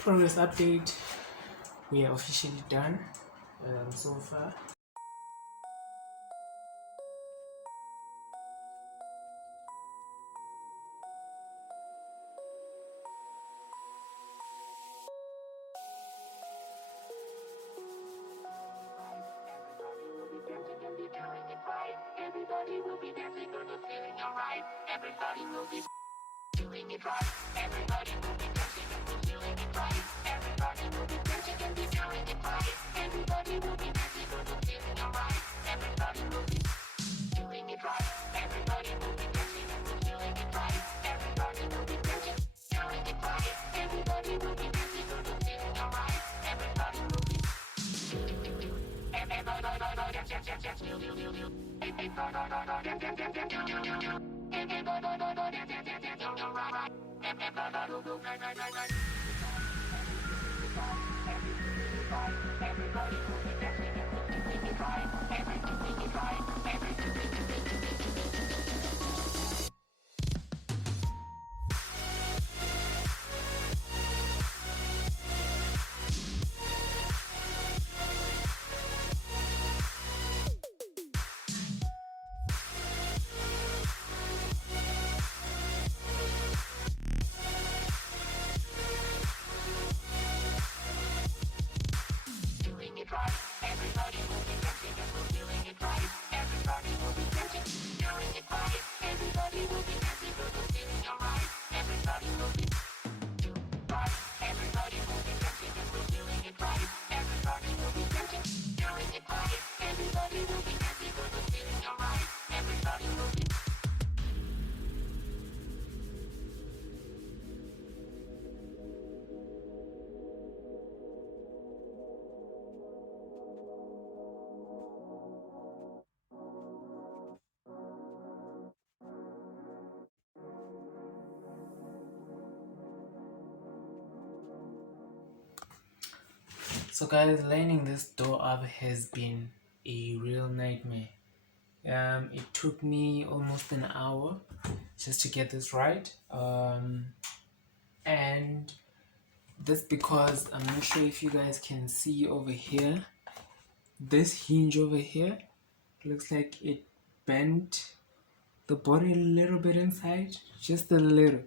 Progress update. We are officially done so far. Everybody will be dancing and be feeling alright. Everybody will be doing it right. Everybody will be dancing and be feeling it right. Everybody will be dancing and be doing it right. Everybody will be dancing and be feeling alright. Everybody will be doing it right. Everybody will be dancing and be feeling it right. Everybody will be dancing, doing it right. Everybody will be dancing and be feeling alright. Everybody will be. So guys, lining this door up has been a real nightmare. It took me almost an hour just to get this right. And that's because I'm not sure if you guys can see over here. This hinge over here looks like it bent the body a little bit inside, just a little.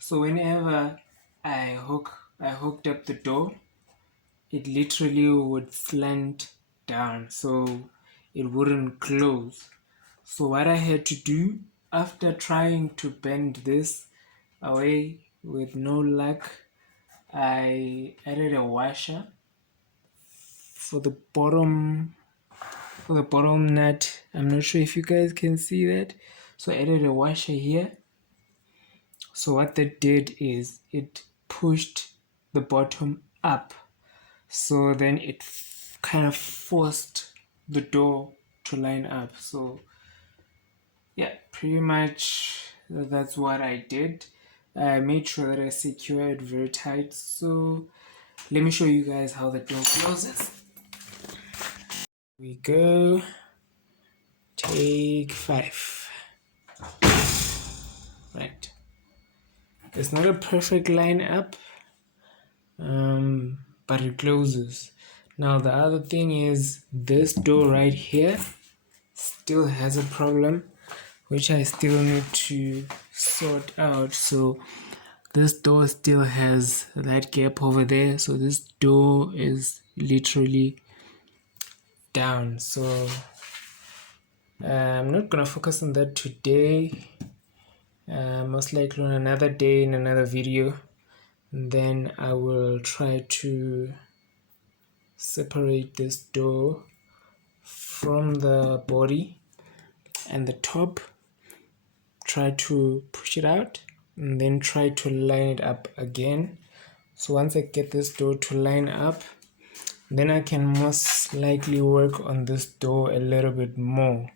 So whenever I hooked up the door, it literally would slant down, so it wouldn't close. So what I had to do after trying to bend this away with no luck, I added a washer for the bottom nut. I'm not sure if you guys can see that. So I added a washer here. So what that did is it pushed the bottom up. So then it kind of forced the door to line up. So yeah, pretty much that's what I did. I made sure that I secure it very tight. So let me show you guys how the door closes. We go. Take 5. Right. It's not a perfect line up, but it closes. Now the other thing is this door right here still has a problem, which I still need to sort out. So this door still has that gap over there. So this door is literally down. So I'm not gonna focus on that today. Most likely on another day in another video. And then I will try to separate this door from the body and the top, try to push it out and then try to line it up again. So once I get this door to line up, then I can most likely work on this door a little bit more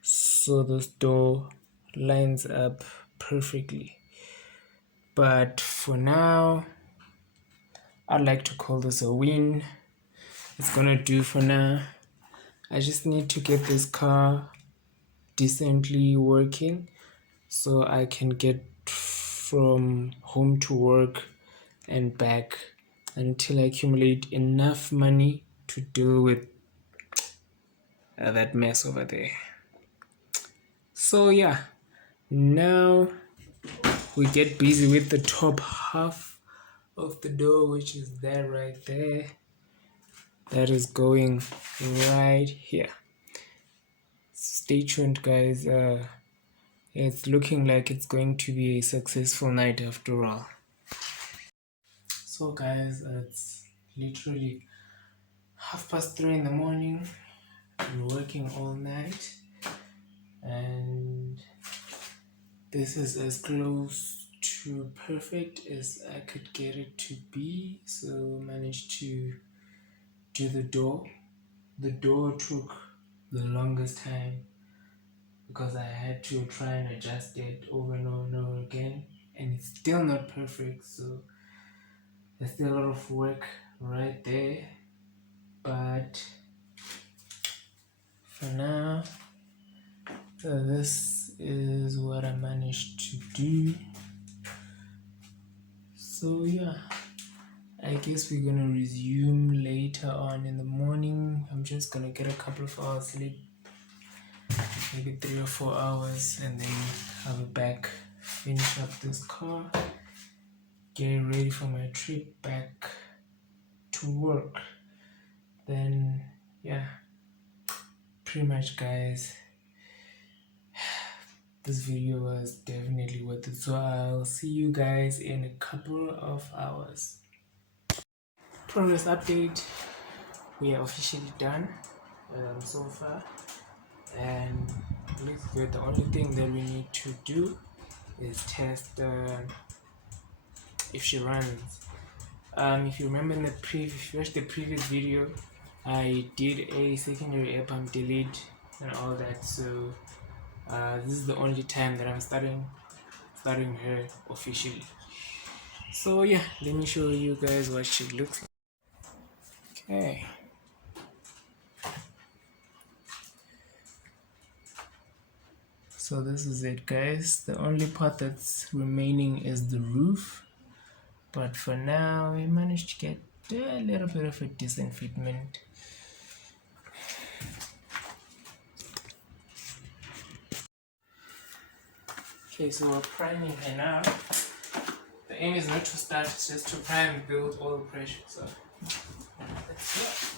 so this door lines up perfectly. But for now, I'd like to call this a win. It's gonna do for now. I just need to get this car decently working so I can get from home to work and back until I accumulate enough money to deal with that mess over there. So yeah, now we get busy with the top half of the door, which is that right there. That is going right here. Stay tuned, guys. It's looking like it's going to be a successful night after all. So guys, it's literally 3:30 in the morning. Been working all night, and this is as close to perfect as I could get it to be. So managed to do the door. The door took the longest time because I had to try and adjust it over and over and over again, and it's still not perfect. So there's still a lot of work right there, but for now, this is what I managed to do. So yeah, I guess we're gonna resume later on in the morning. I'm just gonna get a couple of hours sleep, maybe 3 or 4 hours, and then I'll be back, finish up this car, get ready for my trip back to work. Then yeah, pretty much, guys, this video was definitely worth it. So I'll see you guys in a couple of hours. Progress update: we are officially done so far, and looks good. The only thing that we need to do is test if she runs. If you remember in the if you watched the previous video, I did a secondary air pump delete and all that. So this is the only time that I'm starting her officially. So yeah, let me show you guys what she looks like. Okay. So this is it, guys. The only part that's remaining is the roof, but for now we managed to get a little bit of a decent fitment. Okay, so we're priming her now. The aim is not to start, it's just to prime and build oil pressure. So let's go.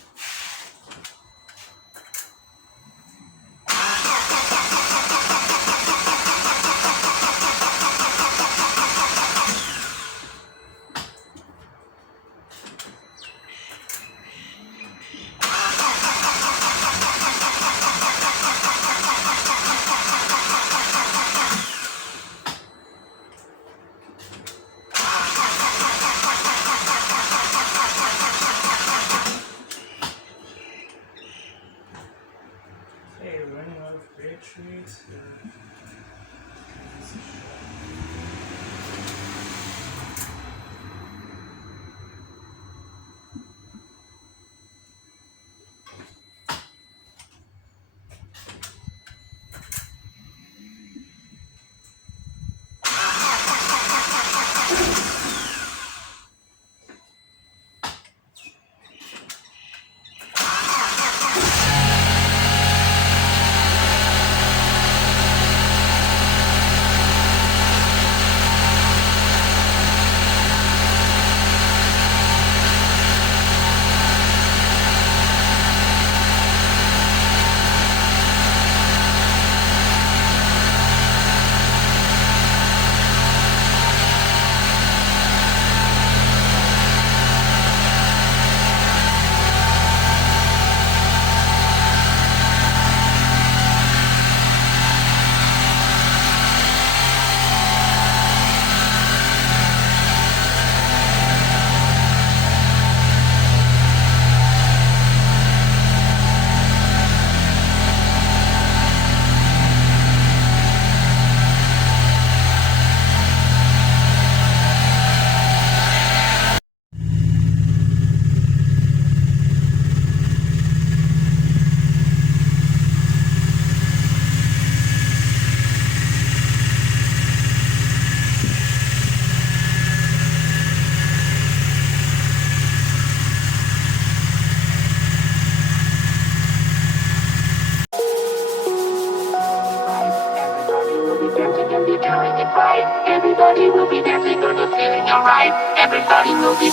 right. Everybody will be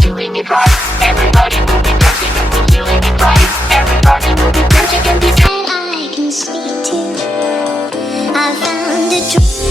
doing it right. Everybody will be dancing and we're doing it right. Everybody will be dancing and be. I can sleep too. I found a dream.